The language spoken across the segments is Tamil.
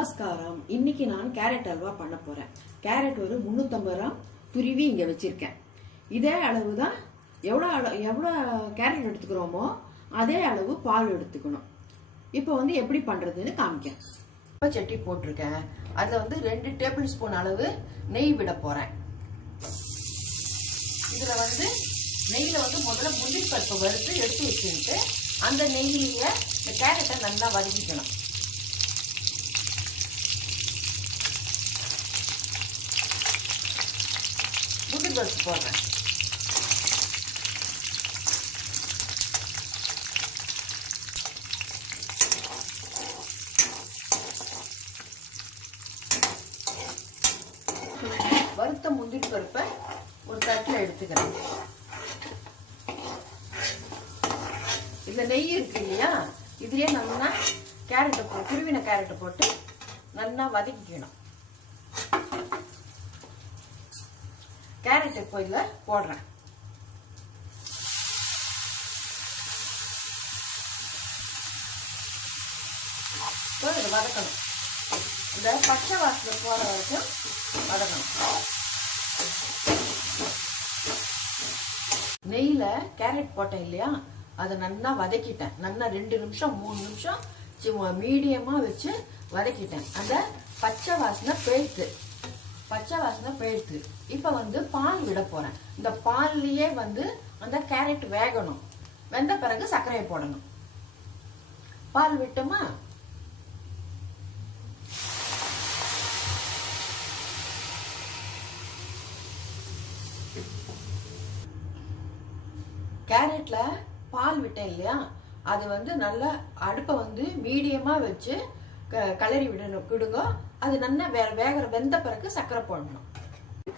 நமஸ்காரம். இன்னைக்கு நான் கேரட் அல்வா பண்ண போறேன். கேரட் ஒரு 350 கிராம் துருவி இங்க வச்சிருக்கேன். இதே அளவு தான் எவ்வளோ கேரட் எடுத்துக்கிறோமோ அதே அளவு பால் எடுத்துக்கணும். இப்போ எப்படி பண்றதுன்னு காமிக்கிறேன். சட்டி போட்டிருக்கேன். அதுல 2 டேபிள் ஸ்பூன் அளவு நெய் விட போறேன். இதுல நெய்யில முதல்ல முந்திரி பருப்பு வறுத்து எடுத்து வச்சுட்டு அந்த நெய்யிலேயே இந்த கேரட்டை நல்லா வதக்கிக்கணும். முந்திரி பருப்பு போடுறேன். வறுத்த முந்திரி பருப்பை ஒரு தட்டில் எடுத்துக்கிறேன். இதுல நெய் இருக்கு இல்லையா, இதுலயே நல்லா கேரட்டை துருவின கேரட்டை போட்டு நல்லா வதக்கிக்கணும். கேரட் இப்போ இதுல போடுறேன். இதை வதக்கணும். இந்த பச்சை வாசனை போற வரைக்கும் வதக்கணும். நெய்யில கேரட் போட்டேன் இல்லையா, அதை நல்லா வதக்கிட்டேன். நல்லா 2 நிமிஷம் 3 நிமிஷம் மீடியமா வச்சு வதக்கிட்டேன். அந்த பச்சை வாசனை போயிடுத்து. இப்ப பால் விட போறேன். இந்த பால்லயே அந்த கேரட் வேகணும். வெந்த பிறகு சர்க்கரையை போடணும். பால் விட்டோமா, கேரட்ல பால் விட்டேன் இல்லையா, அது நல்லா அடுப்பை மீடியமா வச்சு கிளறி விடுங்க. அது நல்லா வெந்த பிறகு சர்க்கரை போடணும்.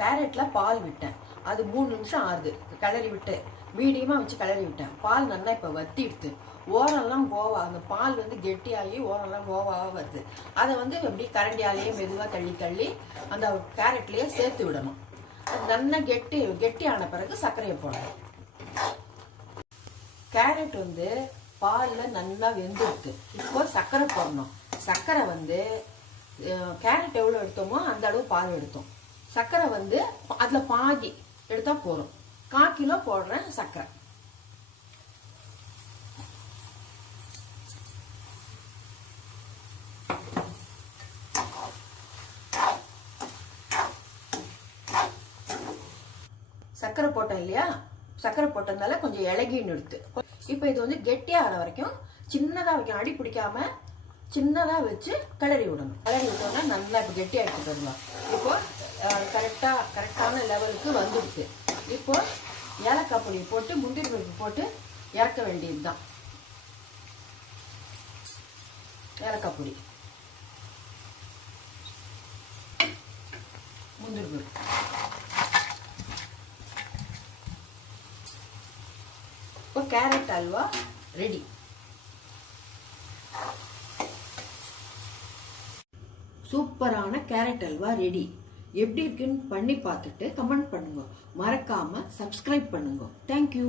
கேரட்ல பால் விட்டேன். அது 3 நிமிஷம் ஆகுது. கிளறி விட்டு மீடியமா வச்சு கிளறி விட்டேன். பால் நல்லா இப்ப வத்திடுது. ஓரெல்லாம் கோவா, அந்த பால் கெட்டியாகி ஓரெல்லாம் கோவாவா வருது. அதை எப்படி கரண்டியாலேயே மெதுவா தள்ளி அந்த கேரட்லயே சேர்த்து விடணும். அது நல்லா கெட்டியான பிறகு சர்க்கரையை போடணும். கேரட் பால்ல நல்லா வெந்துடுது. இப்போ சர்க்கரை போடணும். சர்க்கரை கேரட் எவ்வளவு எடுத்தோமோ அந்த அளவு பால் எடுத்தோம். சர்க்கரை அதுல பாதி எடுத்தா போறோம். 1/4 கிலோ போடுறேன் சர்க்கரை. சர்க்கரை போட்டேன் இல்லையா, சர்க்கரை போட்டதுனால கொஞ்சம் இலகின்னு எடுத்து. இப்போ இது கெட்டியா ஆகிற வரைக்கும் சின்னதா வைக்கும். அடி பிடிக்காம சின்னதா வச்சு கிளறி விடணும். கிளறி விட்டோம்னா நல்லா இப்போ கெட்டியா எடுத்துக்கலாம். இப்போ கரெக்டான லெவலுக்கு வந்துடுச்சு. இப்போ ஏலக்காய் பொடி போட்டு முந்திரி பருப்பு போட்டு இறக்க வேண்டியதுதான். ஏலக்காய் பொடி, முந்திரி பருப்பு. இப்போ கேரட் அல்வா ரெடி. சூப்பரான கேரட் அல்வா ரெடி. எப்படி இருக்குன்னு பண்ணி பார்த்துட்டு கமெண்ட் பண்ணுங்க. மறக்காம சப்ஸ்கிரைப் பண்ணுங்க. தேங்க்யூ.